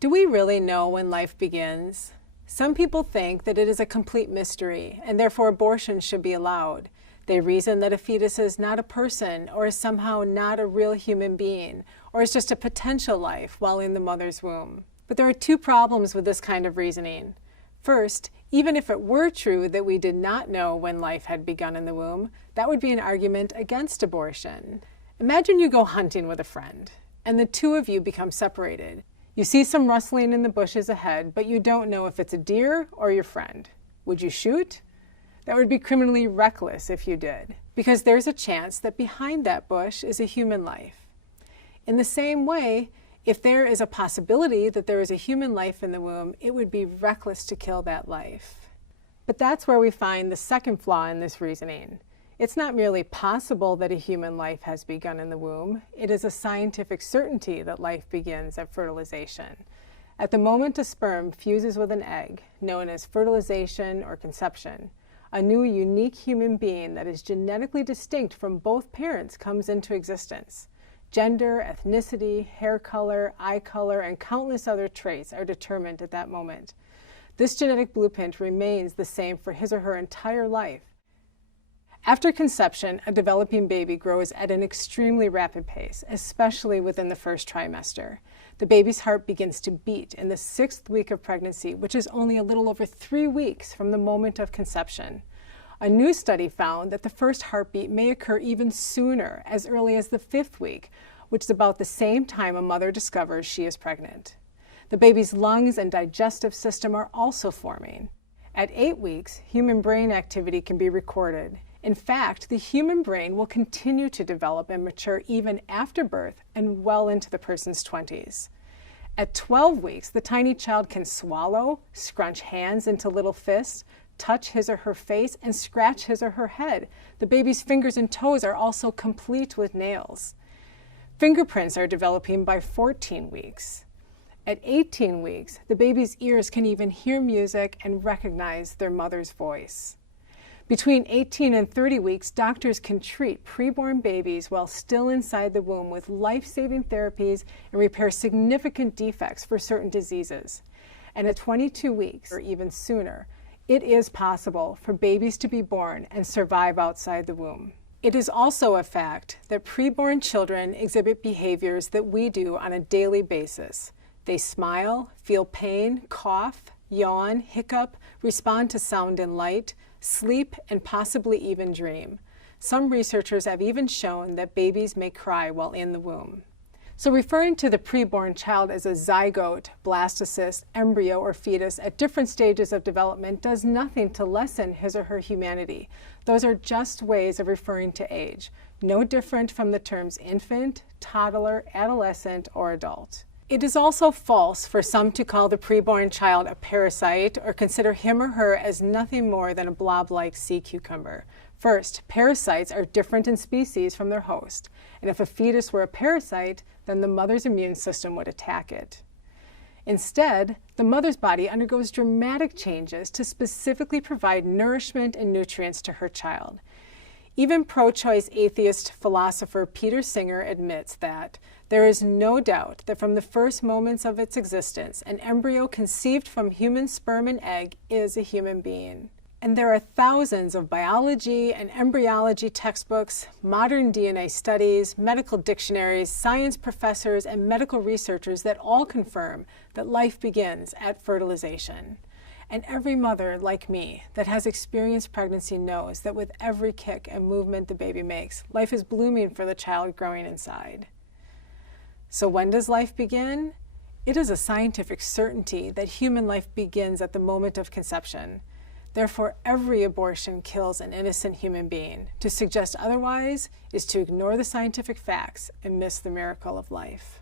Do we really know when life begins? Some people think that it is a complete mystery, and therefore abortion should be allowed. They reason that a fetus is not a person, or is somehow not a real human being, or is just a potential life while in the mother's womb. But there are two problems with this kind of reasoning. First, even if it were true that we did not know when life had begun in the womb, that would be an argument against abortion. Imagine you go hunting with a friend, and the two of you become separated. You see some rustling in the bushes ahead, but you don't know if it's a deer or your friend. Would you shoot? That would be criminally reckless if you did, because there's a chance that behind that bush is a human life. In the same way, if there is a possibility that there is a human life in the womb, it would be reckless to kill that life. But that's where we find the second flaw in this reasoning. It's not merely possible that a human life has begun in the womb. It is a scientific certainty that life begins at fertilization. At the moment a sperm fuses with an egg, known as fertilization or conception, a new unique human being that is genetically distinct from both parents comes into existence. Gender, ethnicity, hair color, eye color, and countless other traits are determined at that moment. This genetic blueprint remains the same for his or her entire life. After conception, a developing baby grows at an extremely rapid pace, especially within the first trimester. The baby's heart begins to beat in the 6th week of pregnancy, which is only a little over 3 weeks from the moment of conception. A new study found that the first heartbeat may occur even sooner, as early as the 5th week, which is about the same time a mother discovers she is pregnant. The baby's lungs and digestive system are also forming. At 8 weeks, human brain activity can be recorded. In fact, the human brain will continue to develop and mature even after birth and well into the person's 20s. At 12 weeks, the tiny child can swallow, scrunch hands into little fists, touch his or her face, and scratch his or her head. The baby's fingers and toes are also complete with nails. Fingerprints are developing by 14 weeks. At 18 weeks, the baby's ears can even hear music and recognize their mother's voice. Between 18 and 30 weeks, doctors can treat preborn babies while still inside the womb with life-saving therapies and repair significant defects for certain diseases. And at 22 weeks, or even sooner, it is possible for babies to be born and survive outside the womb. It is also a fact that preborn children exhibit behaviors that we do on a daily basis. They smile, feel pain, cough, yawn, hiccup, respond to sound and light, sleep, and possibly even dream. Some researchers have even shown that babies may cry while in the womb. So referring to the preborn child as a zygote, blastocyst, embryo, or fetus at different stages of development does nothing to lessen his or her humanity. Those are just ways of referring to age, no different from the terms infant, toddler, adolescent, or adult. It is also false for some to call the preborn child a parasite or consider him or her as nothing more than a blob-like sea cucumber. First, parasites are different in species from their host, and if a fetus were a parasite, then the mother's immune system would attack it. Instead, the mother's body undergoes dramatic changes to specifically provide nourishment and nutrients to her child. Even pro-choice atheist philosopher Peter Singer admits that there is no doubt that from the first moments of its existence, an embryo conceived from human sperm and egg is a human being. And there are thousands of biology and embryology textbooks, modern DNA studies, medical dictionaries, science professors, and medical researchers that all confirm that life begins at fertilization. And every mother, like me, that has experienced pregnancy knows that with every kick and movement the baby makes, life is blooming for the child growing inside. So when does life begin? It is a scientific certainty that human life begins at the moment of conception. Therefore, every abortion kills an innocent human being. To suggest otherwise is to ignore the scientific facts and miss the miracle of life.